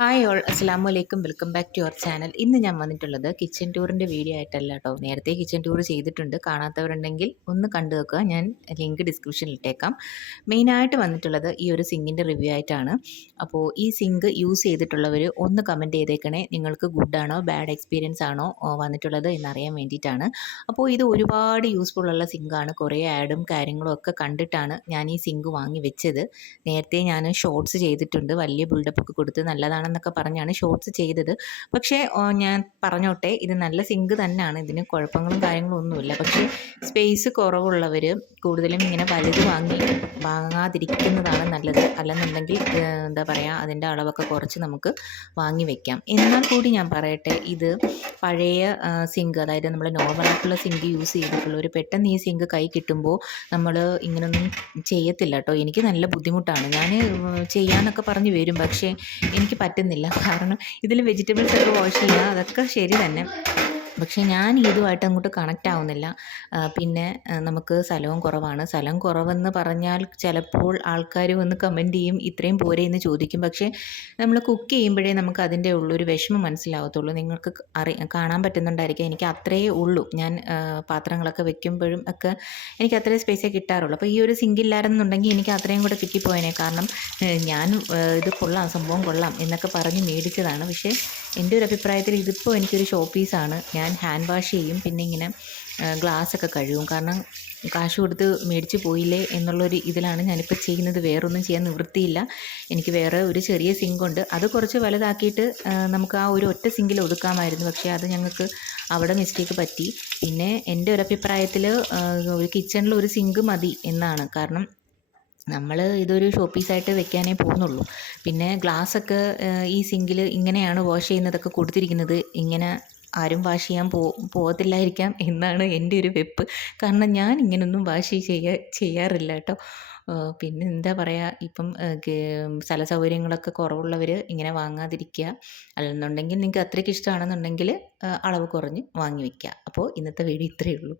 Hi all അസ്സലാമു അലൈക്കും welcome back to your channel. ഇന്ന് ഞാൻ വന്നിട്ടുള്ളത് കിച്ചൺ ടൂറിൻ്റെ വീഡിയോ ആയിട്ടല്ല കേട്ടോ. നേരത്തെ കിച്ചൺ ടൂർ ചെയ്തിട്ടുണ്ട്. കാണാത്തവരുണ്ടെങ്കിൽ ഒന്ന് കണ്ടു വെക്കുക. ഞാൻ ലിങ്ക് ഡിസ്ക്രിപ്ഷനിൽ ഇട്ടേക്കാം. മെയിനായിട്ട് വന്നിട്ടുള്ളത് ഈ ഒരു സിങ്കിൻ്റെ റിവ്യൂ ആയിട്ടാണ്. അപ്പോൾ ഈ സിങ്ക് യൂസ് ചെയ്തിട്ടുള്ളവർ ഒന്ന് കമൻറ്റ് ചെയ്തേക്കണേ, നിങ്ങൾക്ക് ഗുഡാണോ ബാഡ് എക്സ്പീരിയൻസ് ആണോ വന്നിട്ടുള്ളത് എന്നറിയാൻ വേണ്ടിയിട്ടാണ്. അപ്പോൾ ഇത് ഒരുപാട് യൂസ്ഫുൾ ഉള്ള സിങ്കാണ്. കുറേ ആഡും കാര്യങ്ങളും ഒക്കെ കണ്ടിട്ടാണ് ഞാൻ ഈ സിങ്ക് വാങ്ങി വെച്ചത്. നേരത്തെ ഞാൻ ഷോർട്സ് ചെയ്തിട്ടുണ്ട്, വലിയ ബിൽഡപ്പൊക്കെ കൊടുത്ത് നല്ലതാണെന്നൊക്കെ പറഞ്ഞാണ് ഷോർട്സ് ചെയ്തത്. പക്ഷേ ഞാൻ പറഞ്ഞോട്ടെ, ഇത് നല്ല സിങ്ക് തന്നെയാണ്, ഇതിന് കുഴപ്പങ്ങളും കാര്യങ്ങളും ഒന്നുമില്ല. പക്ഷേ സ്പേസ് കുറവുള്ളവർ കൂടുതലും ഇങ്ങനെ വലുത് വാങ്ങാതിരിക്കുന്നതാണ് നല്ലത്. അല്ലെന്നുണ്ടെങ്കിൽ എന്താ പറയുക, അതിൻ്റെ അളവൊക്കെ കുറച്ച് നമുക്ക് വാങ്ങി വെക്കാം. എന്നാൽ കൂടി ഞാൻ പറയട്ടെ, ഇത് പഴയ സിങ്ക്, അതായത് നമ്മൾ നോർമലായിട്ടുള്ള സിങ്ക് യൂസ് ചെയ്തിട്ടുള്ളവർ പെട്ടെന്ന് ഈ സിങ്ക് കൈ കിട്ടുമ്പോൾ നമ്മൾ ഇങ്ങനൊന്നും ചെയ്യത്തില്ല കേട്ടോ. എനിക്ക് നല്ല ബുദ്ധിമുട്ടാണ്. ഞാൻ ചെയ്യാമെന്നൊക്കെ പറഞ്ഞ് വരും, പക്ഷേ എനിക്ക് പറ്റുന്നില്ല. കാരണം ഇതിൽ വെജിറ്റബിൾസ് ഒക്കെ വാഷ് ചെയ്യുക അതൊക്കെ ശരി തന്നെ, പക്ഷേ ഞാൻ ഇതുമായിട്ട് അങ്ങോട്ട് കണക്റ്റ് ആവുന്നില്ല. പിന്നെ നമുക്ക് സ്ഥലവും കുറവാണ്. സ്ഥലം കുറവെന്ന് പറഞ്ഞാൽ ചിലപ്പോൾ ആൾക്കാർ വന്ന് കമൻറ്റ് ചെയ്യും, ഇത്രയും പോരെ എന്ന് ചോദിക്കും. പക്ഷേ നമ്മൾ കുക്ക് ചെയ്യുമ്പോഴേ നമുക്ക് അതിൻ്റെ ഉള്ളൊരു വിഷമം മനസ്സിലാവത്തുള്ളൂ. നിങ്ങൾക്ക് കാണാൻ പറ്റുന്നുണ്ടായിരിക്കും, എനിക്ക് അത്രയേ ഉള്ളൂ. ഞാൻ പാത്രങ്ങളൊക്കെ വെക്കുമ്പോഴും ഒക്കെ എനിക്ക് അത്രയും സ്പേസേ കിട്ടാറുള്ളൂ. അപ്പോൾ ഈ ഒരു സിങ്കില്ലായിരുന്നുണ്ടെങ്കിൽ എനിക്ക് അത്രയും കൂടെ കിട്ടിപ്പോയേനെ. കാരണം ഞാൻ ഇത് കൊള്ളാം, സംഭവം കൊള്ളാം എന്നൊക്കെ പറഞ്ഞ് മേടിച്ചതാണ്. പക്ഷേ എൻ്റെ ഒരു അഭിപ്രായത്തിൽ ഇതിപ്പോൾ എനിക്കൊരു ഷോ പീസാണ്. ഞാൻ ഹാൻഡ് വാഷ് ചെയ്യും, പിന്നെ ഇങ്ങനെ ഗ്ലാസ്സൊക്കെ കഴുകും. കാരണം കാശ് കൊടുത്ത് മേടിച്ച് പോയില്ലേ എന്നുള്ളൊരു ഇതിലാണ് ഞാനിപ്പോൾ ചെയ്യുന്നത്. വേറൊന്നും ചെയ്യാൻ നിവൃത്തിയില്ല. എനിക്ക് വേറെ ഒരു ചെറിയ സിങ്കുണ്ട്, അത് കുറച്ച് വലുതാക്കിയിട്ട് നമുക്ക് ആ ഒരു ഒറ്റ സിങ്കിൽ ഒതുക്കാമായിരുന്നു. പക്ഷേ അത് ഞങ്ങൾക്ക് അവിടെ മിസ്റ്റേക്ക് പറ്റി. പിന്നെ എൻ്റെ ഒരു അഭിപ്രായത്തിൽ ഒരു കിച്ചണിൽ ഒരു സിങ്ക് മതി എന്നാണ്. കാരണം നമ്മൾ ഇതൊരു ഷോ പീസായിട്ട് വെക്കാനേ പോകുന്നുള്ളൂ. പിന്നെ ഗ്ലാസ്സൊക്കെ ഈ സിങ്കിൽ ഇങ്ങനെയാണ് വാഷ് ചെയ്യുന്നതൊക്കെ കൊടുത്തിരിക്കുന്നത്. ഇങ്ങനെ ആരും വാഷ് ചെയ്യാൻ പോകത്തില്ലായിരിക്കാം എന്നാണ് എൻ്റെ ഒരു വെപ്പ്. കാരണം ഞാൻ ഇങ്ങനൊന്നും വാഷ് ചെയ്യാറില്ല കേട്ടോ. പിന്നെ എന്താ പറയുക, ഇപ്പം സ്ഥല സൗകര്യങ്ങളൊക്കെ കുറവുള്ളവർ ഇങ്ങനെ വാങ്ങാതിരിക്കുക. അല്ലെന്നുണ്ടെങ്കിൽ നിങ്ങൾക്ക് അത്രയ്ക്ക് ഇഷ്ടമാണെന്നുണ്ടെങ്കിൽ അളവ് കുറഞ്ഞ് വാങ്ങി വയ്ക്കുക. അപ്പോൾ ഇന്നത്തെ വീഡിയോ ഇത്രയേ ഉള്ളൂ.